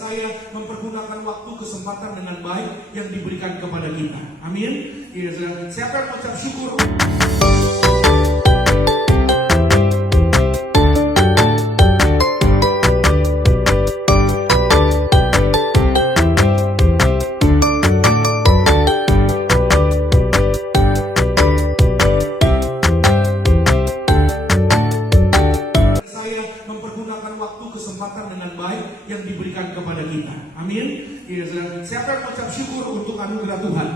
saya mempergunakan waktu kesempatan dengan baik yang diberikan kepada kita. Amin. Ya, siapa yang mengucap syukur? Kesempatan dengan baik yang diberikan kepada kita. Amin. Ya, siapa yang mengucap syukur untuk anugerah Tuhan?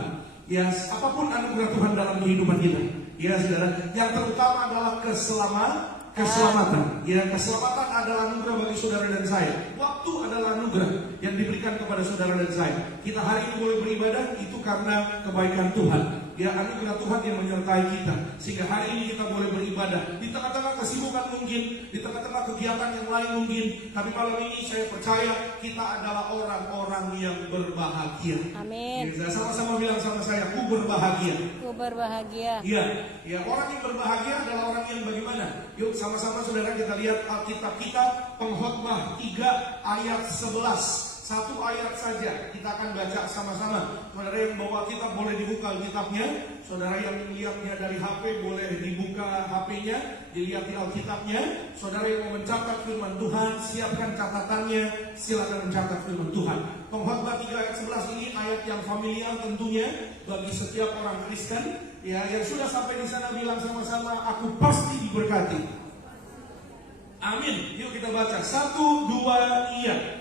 Ya, apapun anugerah Tuhan dalam kehidupan kita. Ya, saudara, yang terutama adalah keselamatan. Ya, keselamatan adalah anugerah bagi saudara dan saya. Waktu adalah anugerah yang diberikan kepada saudara dan saya. Kita hari ini boleh beribadah itu karena kebaikan Tuhan. Ya, anugerah Tuhan yang menyertai kita sehingga hari ini kita boleh beribadah di tengah-tengah kesibukan mungkin, di tengah-tengah kegiatan yang lain mungkin, tapi malam ini saya percaya kita adalah orang-orang yang berbahagia. Amin. Ya, sama-sama bilang sama saya, ku berbahagia. Ku berbahagia. Iya, ya, orang yang berbahagia adalah orang yang bagaimana? Yuk sama-sama saudara kita lihat Alkitab kita, Pengkhotbah 3 ayat 11. Satu ayat saja kita akan baca sama-sama. Saudara yang bawa kitab boleh dibuka Alkitabnya. Saudara yang melihatnya dari HP boleh dibuka HP-nya, dilihat di Alkitabnya. Saudara yang mau mencatat firman Tuhan, siapkan catatannya, silakan mencatat firman Tuhan. Pengkhotbah 3 ayat 11 ini ayat yang familiar tentunya bagi setiap orang Kristen. Ya, yang sudah sampai di sana bilang sama-sama, aku pasti diberkati. Amin. Yuk kita baca. 1, 2, iya.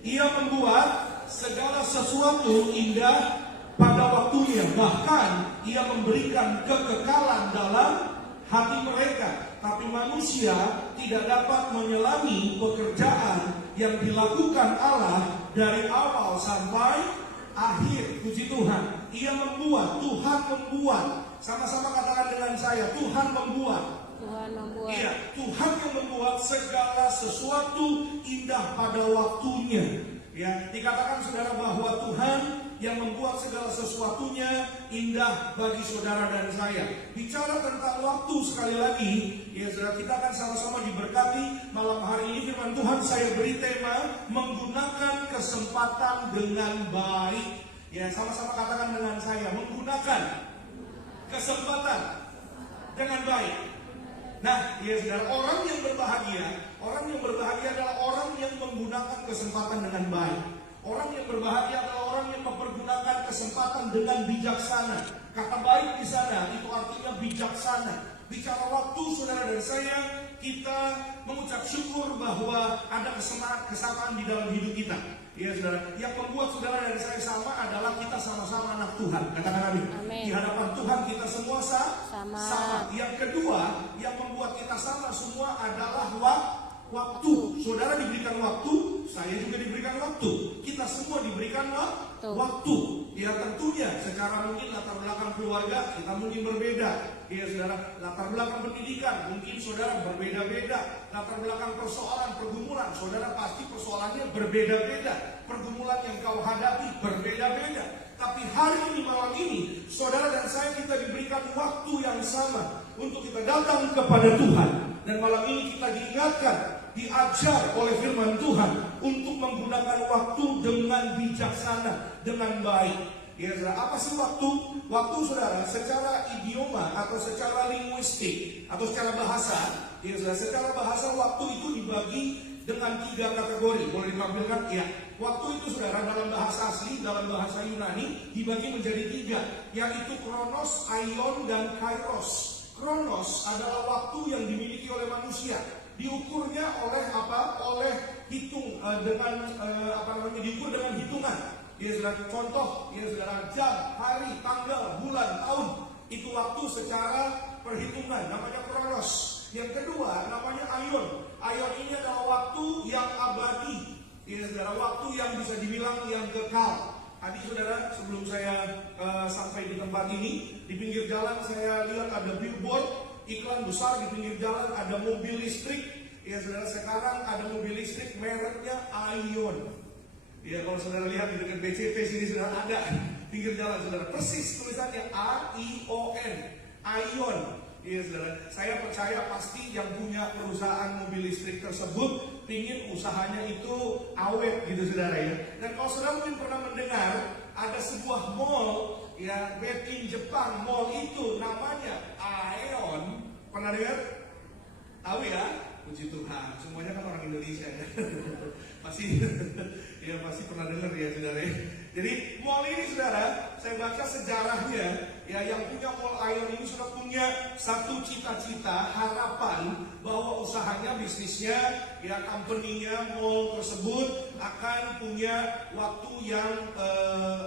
Ia membuat segala sesuatu indah pada waktunya. Bahkan ia memberikan kekekalan dalam hati mereka. Tapi manusia tidak dapat menyelami pekerjaan yang dilakukan Allah dari awal sampai akhir. Puji Tuhan. Ia membuat, Tuhan membuat. Sama-sama katakan dengan saya, Tuhan membuat. Tuhan membuat. Iya, Tuhan yang membuat segala sesuatu indah pada waktunya. Ya, dikatakan saudara bahwa Tuhan yang membuat segala sesuatunya indah bagi saudara dan saya. Bicara tentang waktu sekali lagi, ya saudara, kita akan sama-sama diberkati. Malam hari ini firman Tuhan saya beri tema menggunakan kesempatan dengan baik. Ya, sama-sama katakan dengan saya, menggunakan kesempatan dengan baik. Nah, ya saudara, orang yang berbahagia adalah orang yang menggunakan kesempatan dengan baik. Orang yang berbahagia adalah orang yang mempergunakan kesempatan dengan bijaksana. Kata baik di sana itu artinya bijaksana. Bicara waktu saudara dan saya, kita mengucap syukur bahwa ada kesamaan di dalam hidup kita. Ya saudara, yang membuat saudara dan saya sama adalah kita sama-sama anak Tuhan. Katakan amin. Di hadapan Tuhan kita semua sama. Yang kedua, yang membuat kita sama semua adalah waktu. Saudara diberikan waktu, saya juga diberikan waktu. Kita semua diberikan waktu. Ya tentunya secara mungkin latar belakang keluarga kita mungkin berbeda. Ya saudara, latar belakang pendidikan mungkin saudara berbeda-beda. Latar belakang persoalan, pergumulan, saudara pasti persoalannya berbeda-beda. Pergumulan yang kau hadapi berbeda-beda. Tapi hari ini, malam ini, saudara dan saya kita diberikan waktu yang sama untuk kita datang kepada Tuhan. Dan malam ini kita diingatkan, diajar oleh firman Tuhan untuk menggunakan waktu dengan bijaksana, dengan baik. Ya, saudara, apa sih waktu? Waktu saudara secara idioma atau secara linguistik atau secara bahasa, ya saudara, secara bahasa waktu itu dibagi dengan 3 kategori. Boleh ditampilkan? Ya. Waktu itu saudara dalam bahasa asli, dalam bahasa Yunani dibagi menjadi 3, yaitu kronos, aion, dan kairos. Kronos adalah waktu yang dimiliki oleh manusia. Diukurnya oleh apa? Oleh diukur dengan hitungan. Ya saudara, contoh, ya saudara, jam, hari, tanggal, bulan, tahun. Itu waktu secara perhitungan, namanya kronos. Yang kedua, namanya aion. Aion ini adalah waktu yang abadi. Ya saudara, waktu yang bisa dibilang yang kekal. Tadi saudara, sebelum saya sampai di tempat ini, di pinggir jalan saya lihat ada billboard, iklan besar di pinggir jalan, ada mobil listrik. Ya saudara, sekarang ada mobil listrik mereknya Aion. Ya, kalau saudara lihat di dekat BCT sini sudah ada pinggir jalan saudara, persis tulisannya A-I-O-N, Aion. Iya saudara, saya percaya pasti yang punya perusahaan mobil listrik tersebut pingin usahanya itu awet gitu saudara ya. Dan kalau saudara mungkin pernah mendengar ada sebuah mall ya, made in Jepang, mall itu namanya Aeon. Pernah dengar? Tahu ya? Puji Tuhan, semuanya kan orang Indonesia ya. Pasti ya pasti pernah dengar ya saudara ya. Jadi mall ini saudara, saya baca sejarahnya ya, yang punya mall Aeon ini sudah punya satu cita-cita, harapan bahwa usahanya, bisnisnya, ya company-nya, mall tersebut akan punya waktu yang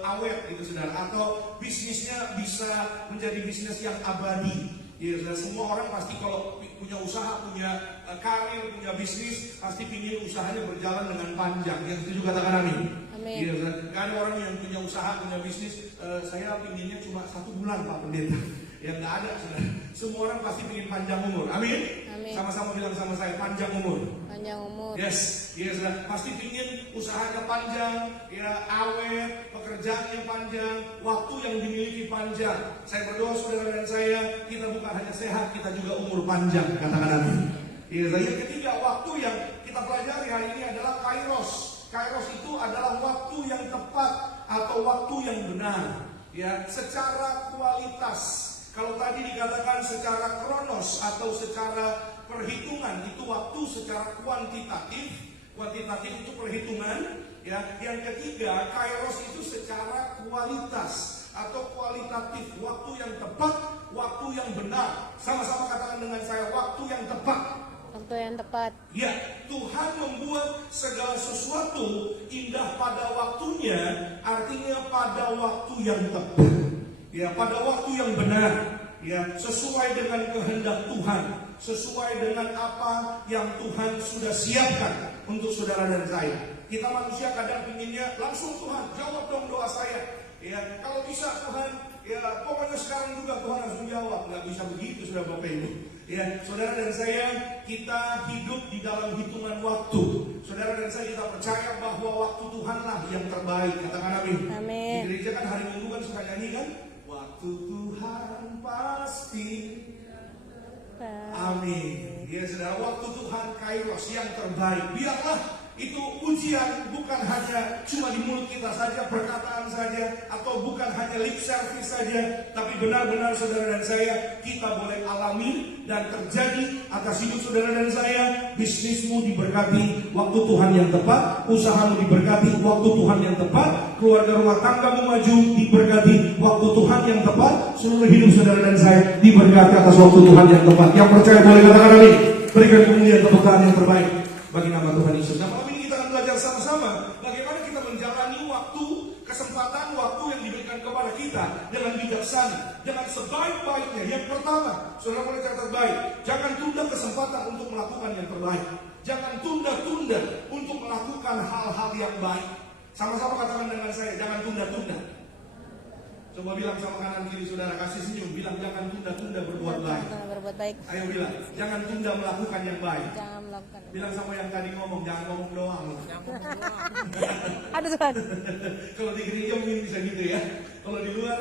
awet gitu saudara, atau bisnisnya bisa menjadi bisnis yang abadi. Ya, semua orang pasti kalau punya usaha, punya karir, punya bisnis, pasti ingin usahanya berjalan dengan panjang. Yang setuju katakan amin. Amin. Ya, gak ada orang yang punya usaha, punya bisnis, saya pinginnya cuma 1 bulan Pak Pendeta. Yang nggak ada, saudara. Semua orang pasti ingin panjang umur. Amin. Amin. Sama-sama bilang sama saya, panjang umur. Panjang umur. Yes, yes, pasti ingin usahanya panjang, ya awet, pekerjaannya panjang, waktu yang dimiliki panjang. Saya berdoa saudara dan saya, kita bukan hanya sehat, kita juga umur panjang. Katakan amin. Ya, yang ketiga, waktu yang kita pelajari hari ini adalah kairos. Kairos itu adalah waktu yang tepat atau waktu yang benar. Ya, secara kualitas. Kalau tadi dikatakan secara kronos atau secara perhitungan, itu waktu secara kuantitatif. Kuantitatif itu perhitungan. Ya, yang ketiga, kairos itu secara kualitas atau kualitatif, waktu yang tepat, waktu yang benar. Sama-sama katakan dengan saya, waktu yang tepat. Waktu yang tepat. Ya, Tuhan membuat segala sesuatu indah pada waktunya, artinya pada waktu yang tepat. Ya, pada waktu yang benar. Ya, sesuai dengan kehendak Tuhan, sesuai dengan apa yang Tuhan sudah siapkan untuk saudara dan saya. Kita manusia kadang pinginnya langsung, Tuhan jawab dong doa saya. Ya, kalau bisa Tuhan, ya pokoknya sekarang juga Tuhan harus menjawab. Nggak bisa begitu saudara Bapak Ibu. Ya, saudara dan saya, kita hidup di dalam hitungan waktu. Saudara dan saya, kita percaya bahwa waktu Tuhanlah yang terbaik. Katakan amin. Amin. Di gereja kan hari Minggu kan suka nyanyi kan? Waktu Tuhan pasti. Amin. Ya saudara, waktu Tuhan kairos yang terbaik. Biarlah itu ujian bukan hanya cuma di mulut kita saja, perkataan saja, atau bukan hanya lip service saja, tapi benar-benar saudara dan saya, kita boleh alami dan terjadi atas hidup saudara dan saya. Bisnismu diberkati waktu Tuhan yang tepat, usahamu diberkati waktu Tuhan yang tepat, keluarga rumah tanggamu maju diberkati waktu Tuhan yang tepat, seluruh hidup saudara dan saya diberkati atas waktu Tuhan yang tepat. Yang percaya boleh katakan amin. Berikan kemuliaan tepuk tangan yang terbaik bagi nama Tuhan Yesus. Nah, malam ini kita akan belajar sama-sama bagaimana kita menjalani waktu, kesempatan waktu yang diberikan kepada kita dengan bijaksana, dengan sebaik-baiknya. Yang pertama, saudara boleh catat baik, jangan tunda kesempatan untuk melakukan yang terbaik. Jangan tunda-tunda untuk melakukan hal-hal yang baik. Sama-sama katakan dengan saya, jangan tunda-tunda. Coba bilang sama kanan kiri saudara, kasih senyum, bilang jangan tunda-tunda berbuat baik. Berbuat baik. Ayo bilang, jangan tunda melakukan yang baik. Jangan melakukan. Bilang sama yang tadi ngomong, jangan ngomong doang. Aduh Tuhan. Kalau di gereja mungkin bisa gitu ya. Kalau di luar,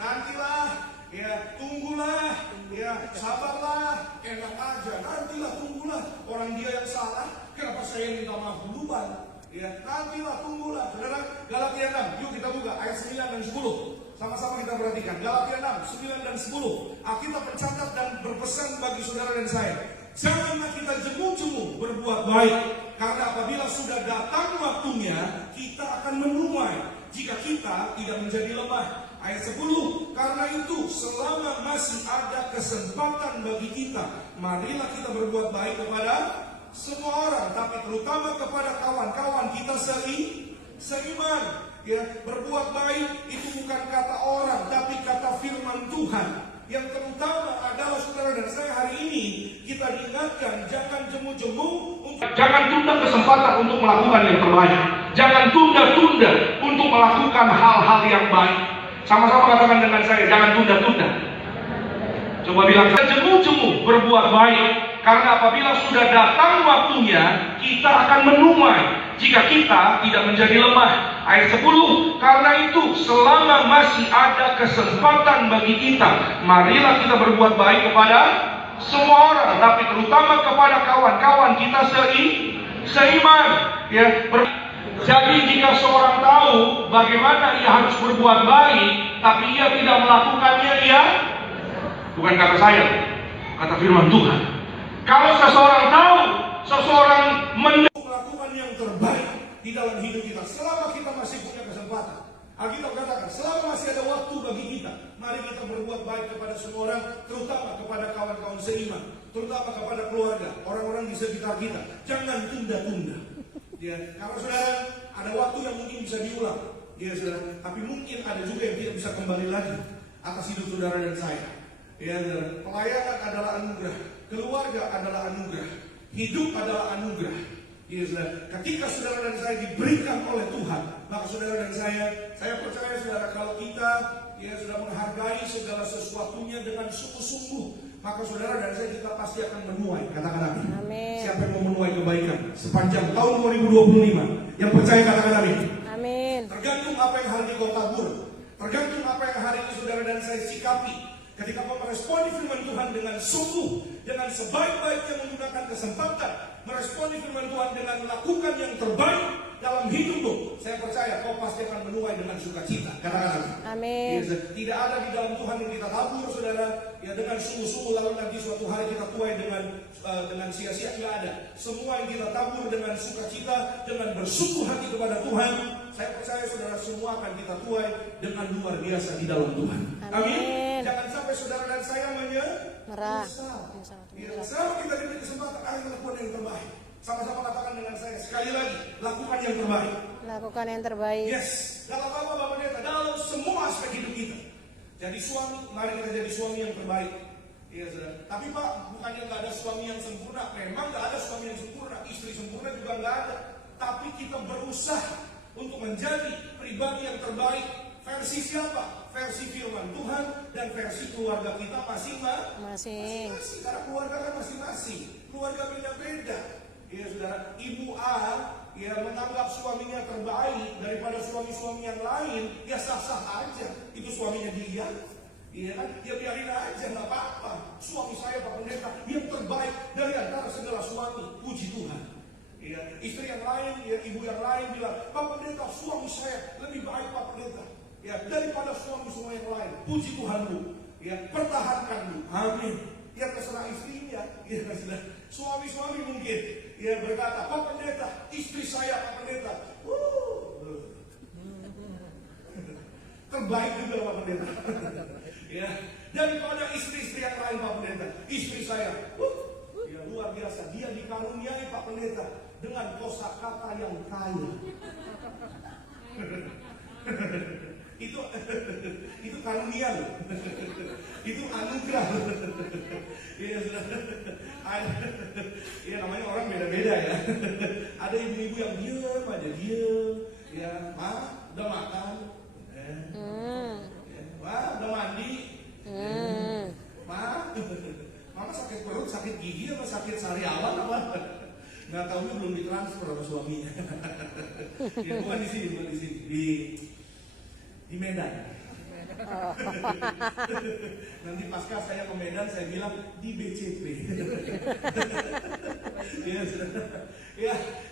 nantilah, ya tunggulah, ya sabarlah, enak aja. Nantilah, tunggulah. Orang dia yang salah, kenapa saya minta maaf duluan? Ya, nantilah, tunggulah. Saudara, Galatia 6, yuk kita buka ayat 9 dan 10. Sama-sama kita perhatikan. Galatia 6, 9 dan 10. Alkitab mencatat dan berpesan bagi saudara dan saya. Janganlah kita jemu-jemu berbuat baik, karena apabila sudah datang waktunya, kita akan menuai jika kita tidak menjadi lemah. Ayat 10, karena itu selama masih ada kesempatan bagi kita, marilah kita berbuat baik kepada semua orang, tapi terutama kepada kawan-kawan kita seiman. Ya, berbuat baik itu bukan kata orang, tapi kata firman Tuhan. Yang terutama adalah saudara dan saya hari ini kita diingatkan jangan jemu-jemu, jangan tunda kesempatan untuk melakukan yang terbaik. Jangan tunda-tunda untuk melakukan hal-hal yang baik. Sama-sama katakan dengan saya, jangan tunda-tunda. Coba bilang, jemu-jemu berbuat baik, karena apabila sudah datang waktunya, kita akan menuai jika kita tidak menjadi lemah. Ayat 10, karena itu selama masih ada kesempatan bagi kita, marilah kita berbuat baik kepada semua orang, tapi terutama kepada kawan-kawan kita seiman. Ya, jadi jika seorang tahu bagaimana ia harus berbuat baik, tapi ia tidak melakukannya, ia bukan kata saya, kata firman Tuhan. Kalau seseorang tahu, seseorang melakukan yang terbaik di dalam hidup kita, selama kita masih punya kesempatan. Alkitab katakan, selama masih ada waktu bagi kita, mari kita berbuat baik kepada semua orang, terutama kepada kawan-kawan seiman, terutama kepada keluarga, orang-orang di sekitar kita. Jangan tunda-tunda. Ya, kalau saudara ada waktu yang mungkin bisa diulang, ya saudara, tapi mungkin ada juga yang tidak bisa kembali lagi atas hidup saudara dan saya. Ya, saudara, pelayanan adalah anugerah, keluarga adalah anugerah, hidup adalah anugerah. Ya, saudara, ketika saudara dan saya diberikan oleh Tuhan, maka saudara dan saya percaya saudara, kalau kita sudah menghargai segala sesuatunya dengan sungguh-sungguh, maka saudara dan saya kita pasti akan menuai. Katakan amin. Siapa yang mau menuai kebaikan sepanjang tahun 2025? Yang percaya katakan amin. Amin. Tergantung apa yang hari ini kau tabur, tergantung apa yang hari ini saudara dan saya sikapi. Ketika kau meresponi firman Tuhan dengan sungguh, dengan sebaik-baiknya menggunakan kesempatan, meresponi firman Tuhan dengan melakukan yang terbaik dalam hidupmu, saya percaya kau pasti akan menuai dengan sukacita. Katakan amin. Tidak ada di dalam Tuhan yang kita tabur saudara ya dengan sungguh-sungguh lalu nanti suatu hari kita tuai dengan sia-sia. Tidak ada. Semua yang kita tabur dengan sukacita, dengan bersungguh hati kepada Tuhan, saya percaya saudara semua akan kita tuai dengan luar biasa di dalam Tuhan. Amin. Jangan sampai saudara dan saya menyerah. Selama kita diberi kesempatan, ayo lakukan yang terbaik. Sama-sama katakan dengan saya sekali lagi, lakukan yang terbaik. Lakukan yang terbaik. Yes. Dalam apa Bapak Pendeta? Dalam semua aspek hidup kita. Jadi suami, mari kita jadi suami yang terbaik. Iya saudara. Tapi Pak, bukannya nggak ada suami yang sempurna. Memang nggak ada suami yang sempurna. Istri sempurna juga nggak ada. Tapi kita berusaha untuk menjadi pribadi yang terbaik. Versi siapa? Versi firman Tuhan dan versi keluarga kita masing-masing. Karena keluarga kan masing-masing. Keluarga beda-beda. Ya saudara, ibu A menganggap suaminya terbaik daripada suami-suami yang lain, ya sah-sah aja. Itu suaminya dia. Iya kan? Ya biarin aja, nggak apa-apa. Suami saya Pak Pendeta yang terbaik dari antara segala suami. Puji Tuhan. Ya, istri yang lain, ya, ibu yang lain bilang, Pak Pendeta, suami saya lebih baik Pak Pendeta. Ya, daripada suami-suami yang lain. Puji Tuhan Bu. Ya, pertahankan Bu. Amin. Ya terserah istrinya. Ya sudah. Suami-suami mungkin ya berkata, Pak Pendeta, istri saya Pak Pendeta. Terbaik juga Pak Pendeta. Ya, daripada istri-istri yang lain Pak Pendeta. Istri saya, ya luar biasa. Dia dikaruniai Pak Pendeta dengan kosakata yang kaya. Itu karunia loh. Itu anugerah. Ya namanya orang beda-beda ya. Ada ibu-ibu yang diam aja, ya, Ma, udah makan, Ma, udah mandi, Ma, Mama sakit perut, sakit gigi apa sakit sariawan apa? Nggak tahunya belum ditransfer sama suaminya. Ya, bukan di sini, di Medan. Nanti pasca saya ke Medan, saya bilang di BCP.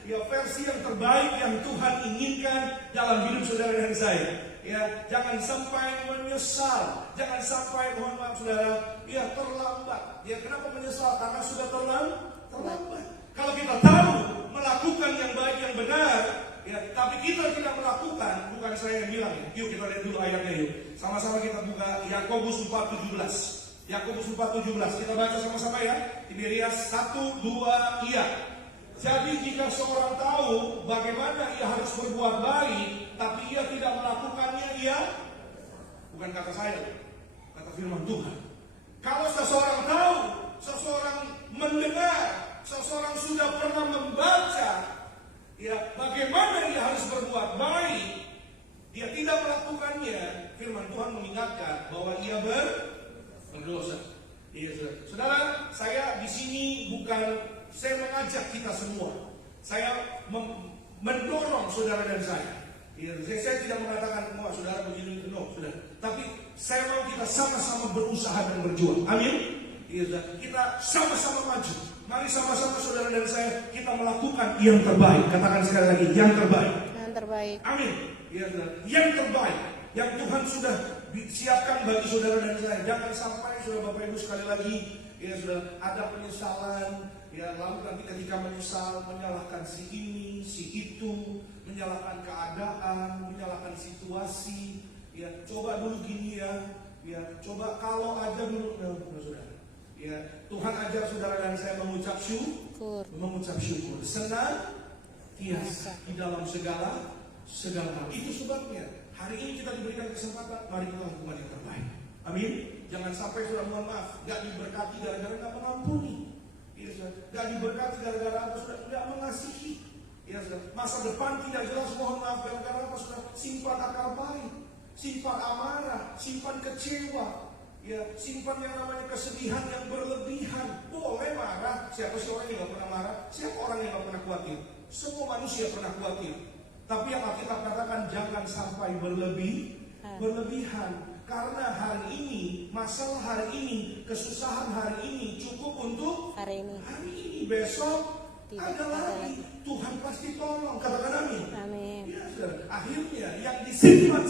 Ya versi yang terbaik yang Tuhan inginkan dalam hidup saudara dan saya. Ya, jangan sampai menyesal, jangan sampai mohon maaf saudara, ya terlambat. Ya kenapa menyesal? Karena sudah terlambat. Kalau kita tahu melakukan yang baik yang benar, ya, tapi kita tidak melakukan, bukan saya yang bilang ya. Yuk kita lihat dulu ayatnya yuk. Sama-sama kita buka Yakobus 4:17. Yakobus 4:17. Kita baca sama-sama ya. Tiberias 1, 2, iya. Jadi jika seorang tahu bagaimana ia harus berbuat baik, tapi ia tidak melakukannya, ia bukan kata saya, kata firman Tuhan. Kalau seseorang tahu, seseorang mendengar, seseorang sudah pernah membaca, ya, bagaimana dia harus berbuat baik, dia tidak melakukannya, firman Tuhan mengingatkan bahwa ia berdosa. Iya, saudara, saya di sini bukan saya mengajak kita semua, saya mendorong saudara dan saya. Iya, saya tidak mengatakan semua saudara begini, no, saudara. Tapi saya mau kita sama-sama berusaha dan berjuang. Amin. Iya, kita sama-sama maju. Mari sama-sama saudara dan saya kita melakukan yang terbaik. Katakan sekali lagi, yang terbaik. Yang terbaik. Amin. Ya, yang terbaik yang Tuhan sudah siapkan bagi saudara dan saya. Jangan sampai saudara Bapak Ibu sekali lagi ya sudah ada penyesalan ya, lalu nanti ketika menyesal menyalahkan si ini, si itu, menyalahkan keadaan, menyalahkan situasi. Ya, coba dulu gini ya. Ya, coba kalau aja dulu saudara. Ya, Tuhan ajar saudara dan saya mengucap syukur, senang tiasa di dalam segala hal. Itu sebabnya hari ini kita diberikan kesempatan, mari kita lakukan yang terbaik. Amin. Jangan sampai sudah mohon maaf, gak diberkati gara-gara gak mengampuni. Gak diberkati gara-gara apa, sudah tidak mengasihi. Ya, masa depan tidak jelas, mohon maaf, gara-gara apa, sudah simpan akar pahit, simpan amarah, simpan kecewa. Ya, simpan yang namanya kesedihan yang berlebihan. Boleh marah. Siapa sih orang yang gak pernah marah? Siapa orang yang gak pernah khawatir? Semua manusia pernah khawatir. Tapi yang Alkitab katakan jangan sampai berlebihan. Karena hari ini, masalah hari ini, kesusahan hari ini cukup untuk hari ini. Besok ada lagi. Tuhan pasti tolong. Katakan amin. Amin. Ya, akhirnya yang disimpan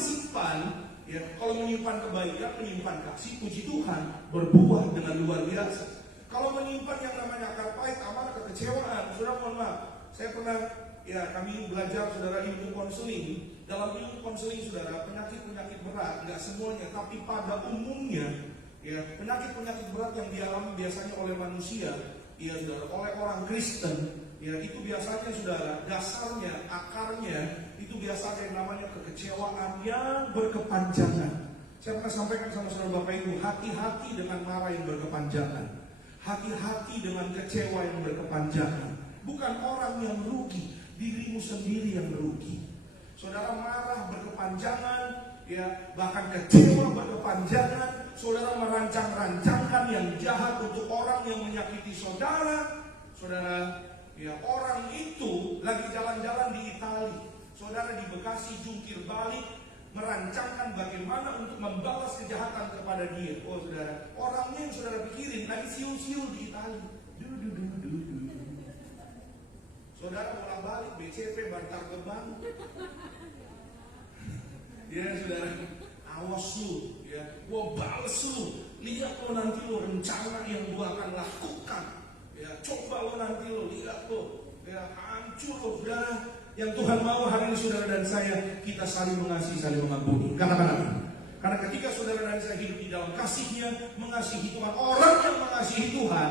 ya, kalau menyimpan kebaikan, menyimpan kasih, puji Tuhan, berbuah dengan luar biasa. Kalau menyimpan yang namanya akar pahit, amarah, kekecewaan, saudara mohon maaf. Saya pernah, ya kami belajar saudara ilmu konseling. Dalam ilmu konseling saudara, penyakit-penyakit berat, nggak semuanya, tapi pada umumnya, ya penyakit-penyakit berat yang dialami biasanya oleh manusia, ya saudara, oleh orang Kristen, ya itu biasanya saudara, dasarnya, akarnya, itu biasanya yang namanya kekecewaan yang berkepanjangan. Saya pernah sampaikan sama saudara Bapak Ibu, hati-hati dengan marah yang berkepanjangan. Hati-hati dengan kecewa yang berkepanjangan. Bukan orang yang merugi, dirimu sendiri yang merugi. Saudara marah berkepanjangan, ya bahkan kecewa berkepanjangan. Saudara merancang-rancangkan yang jahat untuk orang yang menyakiti saudara. Saudara, ya orang itu lagi jalan-jalan di Itali. Saudara di Bekasi jungkir balik, merancangkan bagaimana untuk membalas kejahatan kepada dia. Oh saudara, orangnya yang saudara pikirin lagi siul-siul di Itali. Saudara pulang balik BCP bantar gebang. Ya saudara, awas lu, ya, gua bales lu. Lihat lo nanti lo rencana yang gua akan lakukan. Ya, coba lo nanti lo lihat lo, ya hancur lo saudara. Yang Tuhan mau hari ini saudara dan saya, kita saling mengasihi, saling mengampuni. Katakan amin. Karena ketika saudara dan saya hidup di dalam kasihnya, mengasihi Tuhan, orang yang mengasihi Tuhan,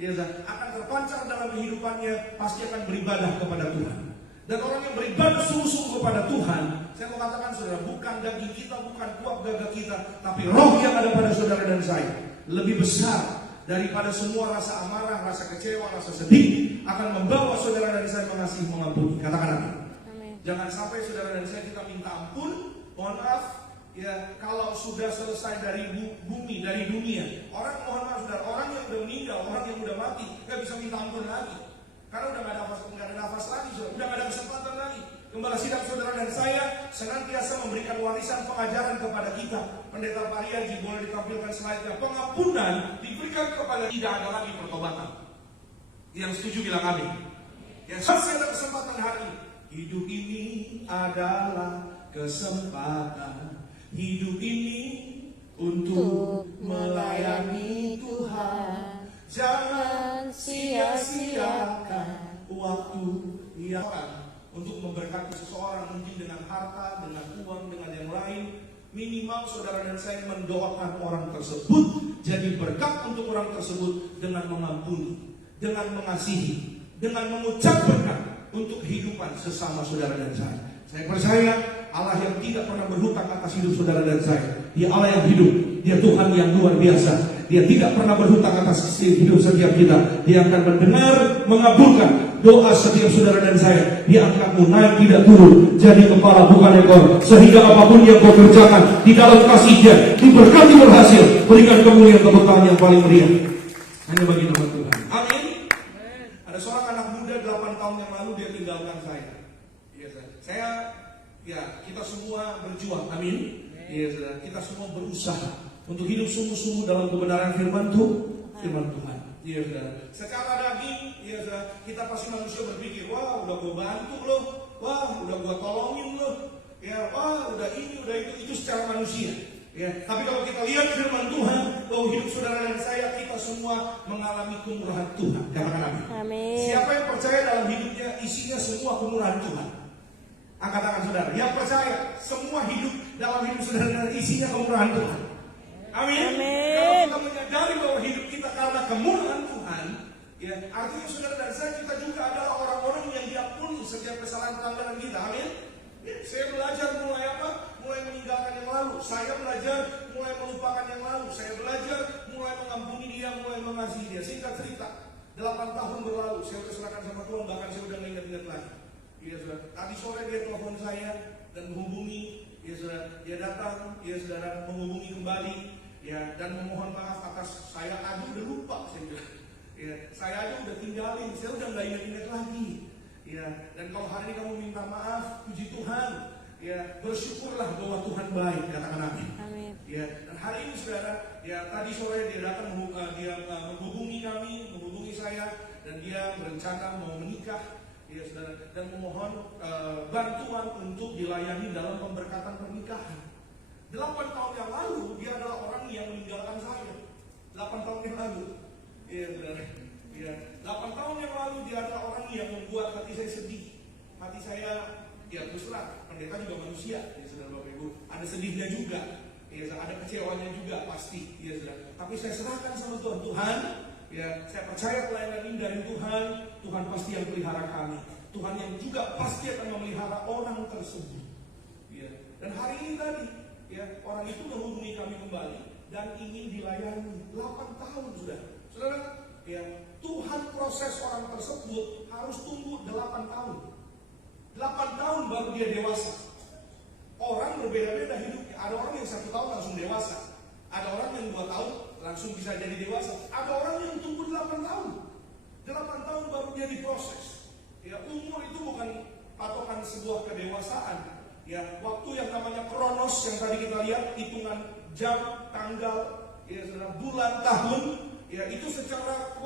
ya, akan terpancar dalam kehidupannya, pasti akan beribadah kepada Tuhan. Dan orang yang beribadah sungguh-sungguh kepada Tuhan, saya mau katakan saudara, bukan daging kita, bukan kuat gagah kita, tapi roh yang ada pada saudara dan saya lebih besar daripada semua rasa amarah, rasa kecewa, rasa sedih, akan membawa saudara dan saya mengasihi, mengampuni. Katakan amin. Jangan sampai saudara dan saya kita minta ampun, mohon maaf, ya kalau sudah selesai dari bumi, dari dunia. Orang mohon maaf saudara, orang yang udah meninggal, orang yang udah mati, gak bisa minta ampun lagi. Karena udah gak ada nafas lagi, saudara. Udah gak ada kesempatan lagi. Gembala sidang saudara dan saya senantiasa memberikan warisan pengajaran kepada kita. Pendeta Pariaji boleh ditampilkan slide-nya. Pengampunan diberikan kepada, tidak ada lagi pertobatan. Yang setuju bilang amin. Yang masih ada kesempatan hari ini. Hidup ini adalah kesempatan. Hidup ini untuk melayani Tuhan. Jangan sia-siakan waktu yang untuk memberkati seseorang, mungkin dengan harta, dengan uang, dengan yang lain. Minimal saudara dan saya mendoakan orang tersebut jadi berkat untuk orang tersebut dengan mengampuni, dengan mengasihi, dengan mengucap berkat untuk kehidupan sesama saudara dan saya. Saya percaya Allah yang tidak pernah berhutang atas hidup saudara dan saya. Dia Allah yang hidup, Dia Tuhan yang luar biasa. Dia tidak pernah berhutang atas hidup setiap kita. Dia akan mendengar, mengabulkan doa setiap saudara dan saya. Dia angkatmu naik tidak turun, jadi kepala bukan ekor. Sehingga apapun yang kau kerjakan di dalam kasih-Nya diberkati berhasil. Berikan kemuliaan keberkahan yang paling meriah hanya bagi nama Tuhan. Amin. Ada seorang anak muda 8 tahun yang lalu dia tinggalkan saya. Saya, ya kita semua berjuang. Amin. Ya, kita semua berusaha untuk hidup sungguh-sungguh dalam kebenaran firman Tuhan. Iya saudara. Secara daging, iya saudara, kita pasti manusia berpikir, wah udah gue bantu loh, wah udah gue tolongin loh, ya wah udah ini, udah itu secara manusia. Ya, tapi kalau kita lihat firman Tuhan, bahwa hidup saudara dan saya, kita semua mengalami kemurahan Tuhan. Katakan amin. Amin. Siapa yang percaya dalam hidupnya isinya semua kemurahan Tuhan? Angkat tangan saudara. Yang percaya semua hidup dalam hidup saudara dan isinya kemurahan Tuhan. Amin. Amin. Kalau kita menyadari bahwa hidup kita karena kemurahan Tuhan, ya artinya saudara dan saya, kita juga adalah orang-orang yang diampuni setiap kesalahan pelanggaran kita. Amin. Ya, saya belajar mulai apa? Mulai meninggalkan yang lalu. Saya belajar mulai melupakan yang lalu. Saya belajar mulai mengampuni dia, mulai mengasihi dia. Singkat cerita, 8 tahun berlalu, saya sudah serahkan sama Tuhan, bahkan saya udah ingat-ingat lagi. Ya sudah, tadi sore dia telepon saya dan menghubungi, ya sudah, dia datang, ya saudara, menghubungi kembali, ya, dan memohon maaf atas saya aja udah lupa, saya bilang. Ya, saya aja udah tinggalin, saya udah nggak ingat-ingat lagi. Ya, dan kalau hari ini kamu minta maaf, puji Tuhan, ya bersyukurlah bahwa Tuhan baik, katakan amin. Amin. Ya, dan hari ini saudara, ya tadi sore dia datang, dia menghubungi kami, menghubungi saya, dan dia berencana mau menikah, ya saudara, dan memohon bantuan untuk dilayani dalam pemberkatan pernikahan. 8 tahun yang lalu dia adalah orang yang meninggalkan saya. 8 tahun yang lalu, ya saudara. Ya, 8 tahun yang lalu dia adalah orang yang membuat hati saya sedih. Hati saya, ya terus terang, pendeta juga manusia, ya saudara Bapak Ibu. Ada sedihnya juga, ya ada kecewanya juga pasti, ya saudara. Tapi saya serahkan sama Tuhan. Tuhan, ya saya percaya pelayanan ini dari Tuhan. Tuhan pasti yang pelihara kami. Tuhan yang juga pasti akan memelihara orang tersebut. Ya. Dan hari ini tadi, ya orang itu menghubungi kami kembali dan ingin dilayani. 8 tahun sudah, saudara. Ya, Tuhan proses orang tersebut harus tunggu 8 tahun. 8 tahun baru dia dewasa. Orang berbeda-beda hidupnya. Ada orang yang 1 tahun langsung dewasa. Ada orang yang 2 tahun langsung bisa jadi dewasa. Ada orang yang tunggu 8 tahun. 8 tahun baru dia diproses. Ya, umur itu bukan patokan sebuah kedewasaan. Ya, waktu yang namanya kronos yang tadi kita lihat, hitungan jam, tanggal, ya, bulan, tahun. Ya, itu secara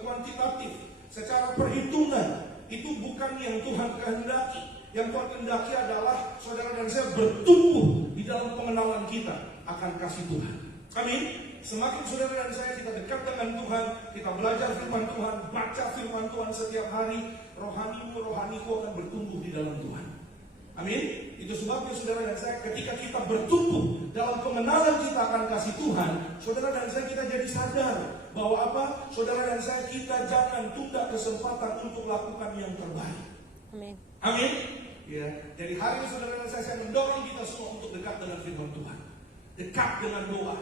kuantitatif, secara perhitungan, itu bukan yang Tuhan kehendaki. Yang Tuhan kehendaki adalah saudara dan saya bertumbuh di dalam pengenalan kita akan kasih Tuhan. Amin. Semakin saudara dan saya kita dekat dengan Tuhan, kita belajar firman Tuhan, baca firman Tuhan setiap hari, rohaniku akan bertumbuh di dalam Tuhan. Amin. Itu sebabnya saudara dan saya, ketika kita bertumbuh dalam pengenalan kita akan kasih Tuhan, saudara dan saya kita jadi sadar bahwa apa? Saudara dan saya, kita jangan tunda kesempatan untuk lakukan yang terbaik. Amin. Amin. Ya, jadi hari ini saudara dan saya mendorong kita semua untuk dekat dengan firman Tuhan, dekat dengan doa,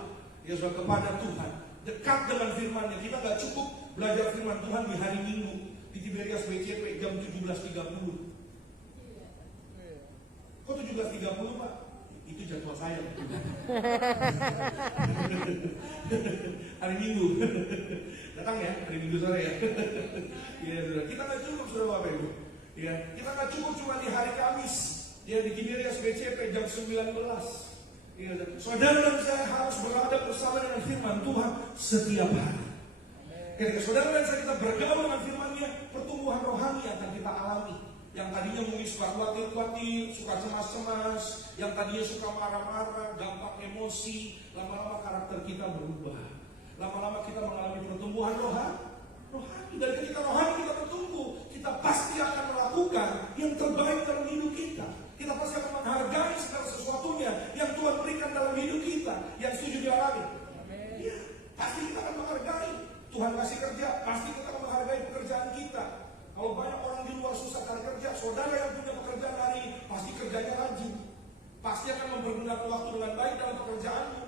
ya saudara, kepada Tuhan, dekat dengan firman-Nya. Kita nggak cukup belajar firman Tuhan di hari Minggu di Tiberias BCP jam 17.30. Kok 17.30 Pak? Itu jadwal saya. Hari Minggu. Datang ya, hari Minggu sore ya. Ya, kita nggak cukup saudara Bapak Ibu. Ya, kita nggak cukup cuma di hari Kamis. Ya, di Tiberias BCP jam 19. Ya, saudara dan saya harus berada bersama dengan firman Tuhan setiap hari. Ketika saudara dan saya kita bergaul dengan firman-Nya, pertumbuhan rohani akan kita alami. Yang tadinya mungkin suka khawatir, suka cemas-cemas, yang tadinya suka marah-marah, gampang emosi, lama-lama karakter kita berubah. Lama-lama kita mengalami pertumbuhan rohani. Dan ketika rohani kita bertumbuh, kita pasti akan melakukan yang terbaik dalam hidup kita. Kita pasti akan menghargai segala sesuatunya yang Tuhan berikan dalam hidup kita. Yang setuju dialami? Iya, pasti kita akan menghargai. Tuhan kasih kerja, pasti kita akan menghargai pekerjaan kita. Kalau banyak orang di luar susah cari kerja, saudara yang punya pekerjaan hari ini pasti kerjanya rajin, pasti akan mempergunakan waktu dengan baik dalam pekerjaanmu.